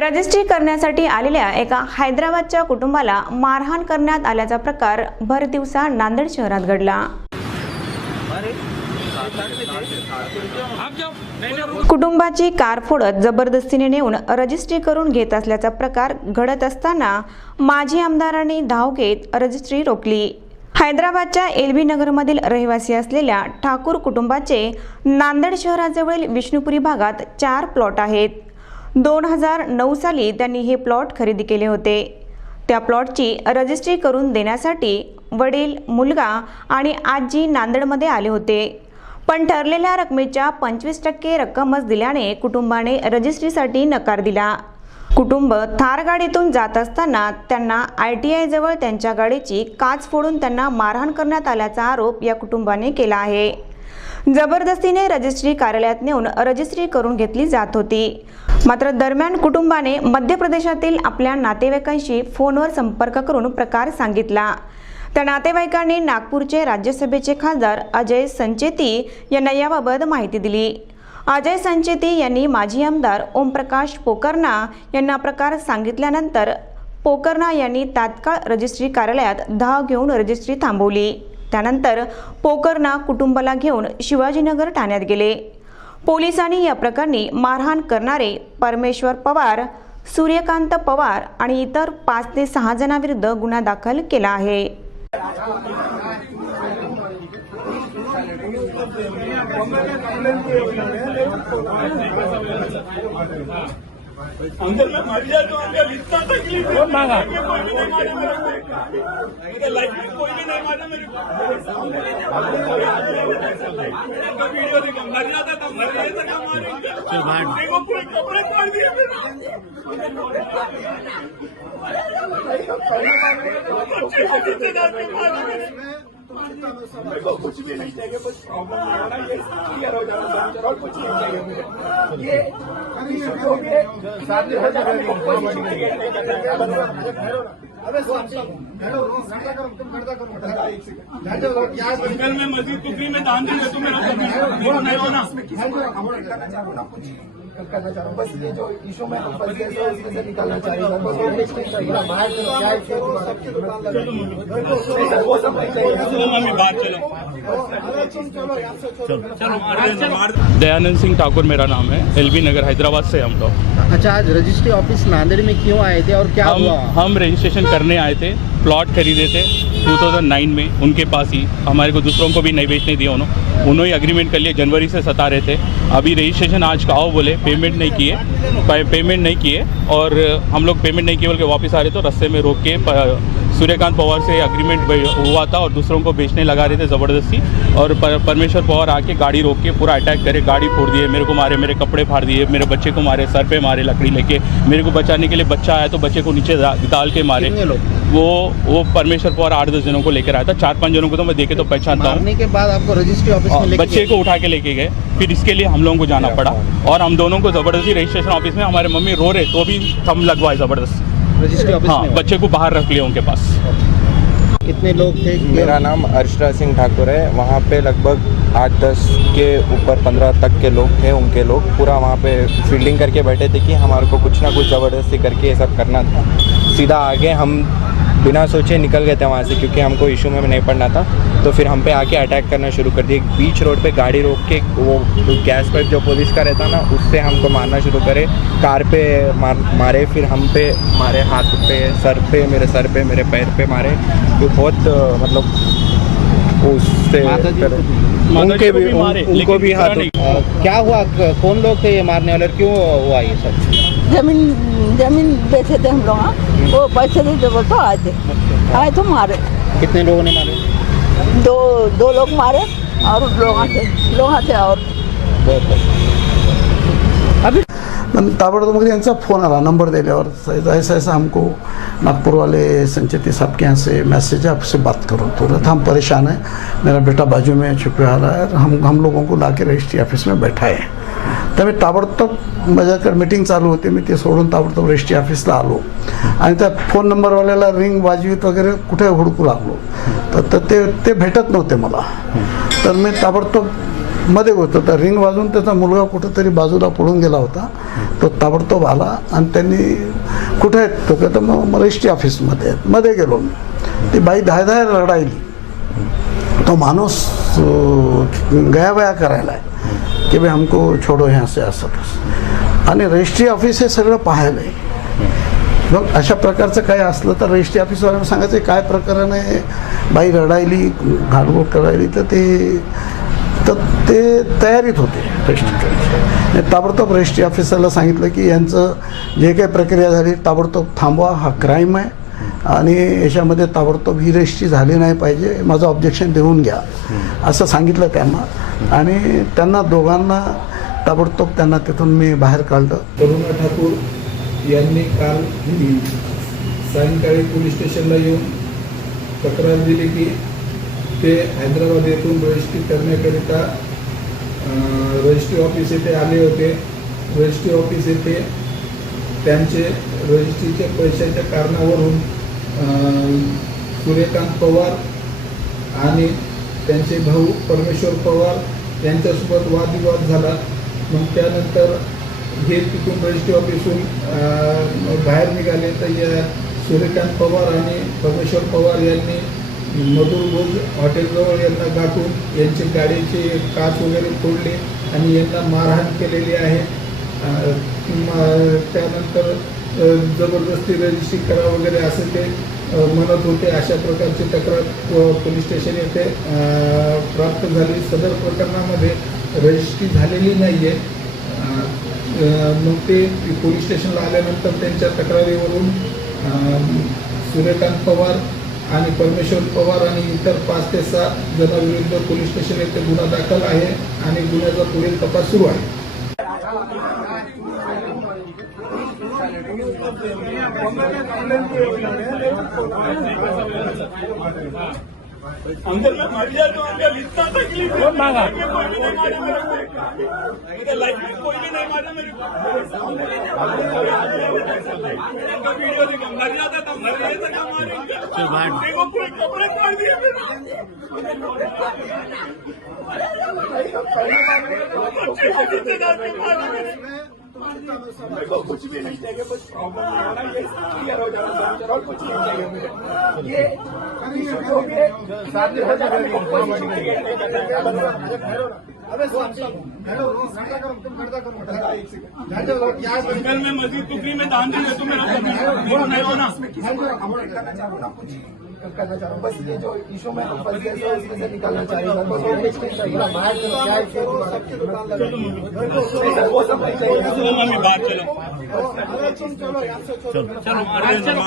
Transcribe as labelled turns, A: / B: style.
A: Registry करण्यासाठी आलेल्या एका हैदराबादच्या कुटुंबाला मारहाण करण्यात आल्याचा प्रकार भरदिवसा नांदेड शहरात घडला. कुटुंबाची कार फोडत जबरदस्तीने नेऊन रजिस्ट्री करून घेत असल्याचा प्रकार घडत असताना माजी आमदारांनी धाव घेत रजिस्ट्री रोखली. हैदराबादच्या एलबी नगरमधील रहिवासी असलेल्या ठाकूर कुटुंबाचे नांदेड शहराजवळील विष्णुपुरी भागात चार प्लॉट आहेत. दोन हजार नऊ साली त्यांनी हे प्लॉट खरेदी केले होते. त्या प्लॉटची रजिस्ट्री करून देण्यासाठी वडील मुलगा आणि आजी नांदेडमध्ये आले होते. पण ठरलेल्या रकमेच्या पंचवीस टक्के रक्कमच दिल्याने कुटुंबाने रजिस्ट्रीसाठी नकार दिला. कुटुंब थार गाडीतून जात असताना त्यांना आय टी आयजवळ त्यांच्या गाडीची काच फोडून त्यांना मारहाण करण्यात आल्याचा आरोप या कुटुंबाने केला आहे. जबरदस्तीने रजिस्ट्री कार्यालयात नेऊन रजिस्ट्री करून घेतली जात होती. मात्र दरम्यान कुटुंबाने मध्य प्रदेशातील आपल्या नातेवाईकांशी फोनवर संपर्क करून प्रकार सांगितला. त्या नातेवाईकांनी नागपूरचे राज्यसभेचे खासदार अजय संचेती यांना याबाबत माहिती दिली. अजय संचेती यांनी माजी आमदार ओमप्रकाश पोकर्णा यांना प्रकार सांगितल्यानंतर पोकर्णा यांनी तात्काळ रजिस्ट्री कार्यालयात धाव घेऊन रजिस्ट्री थांबवली. त्यानंतर पोकर्णा कुटुंबाला घेऊन शिवाजीनगर ठाण्यात गेले. पोलिसांनी या प्रकरणी मारहाण करणारे परमेश्वर पवार सूर्यकांत पवार आणि इतर पाच ते सहा जणांविरुद्ध गुन्हा दाखल केला आहे.
B: अंदर में मर जाए तो अंदर इतना तकलीफ है कोई भी नहीं? मारा मेरे को मेरे लाइफ में कोई भी नहीं मारा मेरे को मर जाता था मर जाता था मारेंगे देखो पूरे कपड़े फाड़ दिए बच्चे को पीछे डाल के मारा मैंने मेरे को कुछ भी नहीं चाहिए बस प्रॉब्लम ये क्लियर हो जाना और कुछ नहीं चाहिए मुझे ये जंगल में मस्जिद कुफरी में दान देंगे तो मेरा तो नहीं होना
C: करना चाह रहा हूँ। बस ये जो इशू में फंस उसमें से निकलना है।
D: दयानंद सिंह ठाकुर मेरा नाम है। एलबी नगर हैदराबाद से हम लोग।
E: अच्छा आज रजिस्ट्री ऑफ़िस नांदेड़ में क्यों आए थे और क्या
D: हम हम रजिस्ट्रेशन करने आए थे प्लॉट खरीदे थे। 2009 में उनके पास ही हमारे को दूसरों को भी नहीं बेचने दिया उन्होंने उन्होंने अग्रीमेंट कर लिए जनवरी से सता रहे थे। अभी रजिस्ट्रेशन आज का आओ बोले पेमेंट नहीं किए पेमेंट नहीं किए और हम लोग पेमेंट नहीं किए बोल के वापस आ रहे तो रस्ते में रोक के सूर्यकांत पवार से अग्रीमेंट हुआ था और दूसरों को बेचने लगा रहे थे ज़बरदस्ती और पर- परमेश्वर पवार आके गाड़ी रोक के पूरा अटैक करे, गाड़ी फोड़ दिए, मेरे को मारे, मेरे कपड़े फाड़ दिए, मेरे बच्चे को मारे, सर पे मारे लकड़ी लेके, मेरे को बचाने के लिए बच्चा आया तो बच्चे को नीचे डाल के मारे। वो वो परमेश्वर पवार आठ दस जनों को लेकर आया था। चार पाँच जनों को तो मैं देखे तो पहचानता हूँ।
E: के बाद आपको रजिस्ट्री ऑफ़िस में
D: बच्चे को उठा के लेके गए। फिर इसके लिए हम लोगों को जाना पड़ा। और हम दोनों को ज़बरदस्ती रजिस्ट्रेशन ऑफ़िस में हमारे मम्मी रो रहे तो भी हम लगवाए ज़बरदस्त।
E: रजिस्ट्री ऑफ़िस
D: हाँ बच्चे को बाहर रख लिया उनके पास।
E: कितने लोग थे?
F: मेरा नाम अर्शरा सिंह ठाकुर है। वहाँ पे लगभग आठ दस के ऊपर पंद्रह तक के लोग थे उनके लोग। पूरा वहाँ पे फील्डिंग करके बैठे थे कि हमारे को कुछ ना कुछ ज़बरदस्ती करके ये सब करना था। सीधा आगे हम बिना सोचे निकल गए थे वहाँ से क्योंकि हमको इशू में नहीं पड़ना था। तो फिर हम पे आके अटैक करना शुरू कर दिए। बीच रोड पे गाड़ी रोक के वो गैस पाइप जो पुलिस का रहता ना उससे हमको मारना शुरू करे। कार पे मार मारे फिर हम पे मारे हाथ पे सर पे मेरे सर पे मेरे पैर पे मारे। तो बहुत मतलब उससे उनके भी
D: भी मारे,
F: उनको भी हाथ
E: क्या हुआ? कौन लोग थे ये मारने वाले क्यों हुआ ये सब?
G: ज़मीन ज़मीन बेचे थे हम लोग हाँ। वो पैसे देते बोल तो आए थे। आए तो मारे।
E: कितने लोगों ने मारे?
G: दो दो लोग मारे और लोग थे लोग थे और।
H: पण ताबडतोब यांचा फ़ोन आला नंबर दिल्यावर ऐसा ऐसा हमको नागपुर वाले संचित साहब के यहाँ से मैसेज है आपसे बात करो। तुरंत हम परेशान हैं। मेरा बेटा बाजू में छुपे आ रहा है। हम हम लोगों को ला के रजिस्ट्री ऑफ़िस में बैठाए मी ताबडतोब माझ्याकडे मीटिंग चालू होती. मी ते सोडून ताबडतोब रजिस्ट्री ऑफिसला आलो. आणि त्या फोन नंबरवाल्याला रिंग वाजवीत वगैरे कुठे हुडकू लागलो. तर तर ते ते भेटत नव्हते मला. तर मी ताबडतोबमध्ये होतो. तर रिंग वाजून त्याचा मुलगा कुठंतरी बाजूला पडून गेला होता. तो ताबडतोब आला आणि त्यांनी कुठे आहेत? तो का मग मग रजिस्ट्री ऑफिसमध्ये आहेत. मध्ये गेलो मी. ती बाई धाय धाय रडायली. तो माणूस गयावया करायला आहे की भाई हमको छोडो ह्या से असं तसं आणि रजिस्ट्री ऑफिस हे सगळं पाहायला आहे. मग अशा प्रकारचं काय असलं तर रजिस्ट्री ऑफिसवाल्यांना सांगायचं काय प्रकरण आहे? बाई रडायली घालवोट करायली तर ते तर ते तयारीत होते रजिस्ट्री ताबडतोब रजिस्ट्री ऑफिसरला सांगितलं की यांचं जे काही प्रक्रिया झाली ताबडतोब थांबवा हा क्राईम आहे. आणि याच्यामध्ये ताबडतोब ही रजिस्ट्री झाली नाही पाहिजे माझं ऑब्जेक्शन देऊन घ्या. असं सांगितलं त्यांना. आणि त्यांना दोघांना ताबडतोब त्यांना तिथून मी बाहेर काढलं.
B: करुणा ठाकूर यांनी काल सायंकाळी पोलीस स्टेशनला येऊन तक्रार दिली की ते हैदराबाद येथून रजिस्ट्री करण्याकरिता रजिस्ट्री ऑफिस येथे आले होते. रजिस्ट्री ऑफिस येथे त्यांचे रजिस्ट्रीच्या पैशाच्या कारणावरून सूर्यकांत पवार आणि त्यांचे भाऊ परमेश्वर पवार यांच्यासोबत वादविवाद झाला. मग त्यानंतर हे तिथून रजिस्ट्री ऑफिसून बाहेर निघाले. तर या सूर्यकांत पवार आणि परमेश्वर पवार यांनी मधुरभोज हॉटेलजवळ यांना गाठून यांचे गाडीचे काच वगैरे फोडले आणि यांना मारहाण केलेली आहे. त्यानंतर जबरदस्ती रजिस्ट्री करा वगैरे असे ते म्हणत होते. अशा प्रकारची तक्रार पोलीस स्टेशन येथे प्राप्त झाली. सदर प्रकरणामध्ये रजिस्ट्री झालेली नाही आहे मग ते पोलीस स्टेशनला आल्यानंतर त्यांच्या तक्रारीवरून सूर्यकांत पवार आणि परमेश्वर पवार आणि इतर पाच ते सहा जणांविरुद्ध पोलीस स्टेशन येथे गुन्हा दाखल आहे आणि गुन्ह्याचा पुढील तपास सुरू आहे
I: अंदर में मर गया तो अंदर इतना तकलीफ है मांगा कोई भी नहीं मारा मेरे को मेरे लाइफ में कोई भी नहीं मारा मेरे को वीडियो देखा मर जाता था मर गया था क्या मारेंगे देखो पूरे कपड़े फाड़ दिए मेरे रिश्तेदार के मारे मेरे
B: मेरे को कुछ भी नहीं चाहिए बस प्रॉब्लम है ना ये क्लियर हो जाना चाहिए और कुछ नहीं चाहिए मुझे। ये इशू जो भी है शादी हो जाए मेरे को कोई इशू नहीं है
I: कल मैं मस्जिद टुकड़ी में दान दे तो मेरा नहीं होना।
B: करना चाहूँ ना कुछ। करना चाह रहा हूँ बस ये जो इशू में हम फंस गए थे उसमें से निकालना चाहिए बस और कुछ नहीं चाहिए बाहर करो क्या है सबकी दुकान लगी वो सब
I: चलो चलो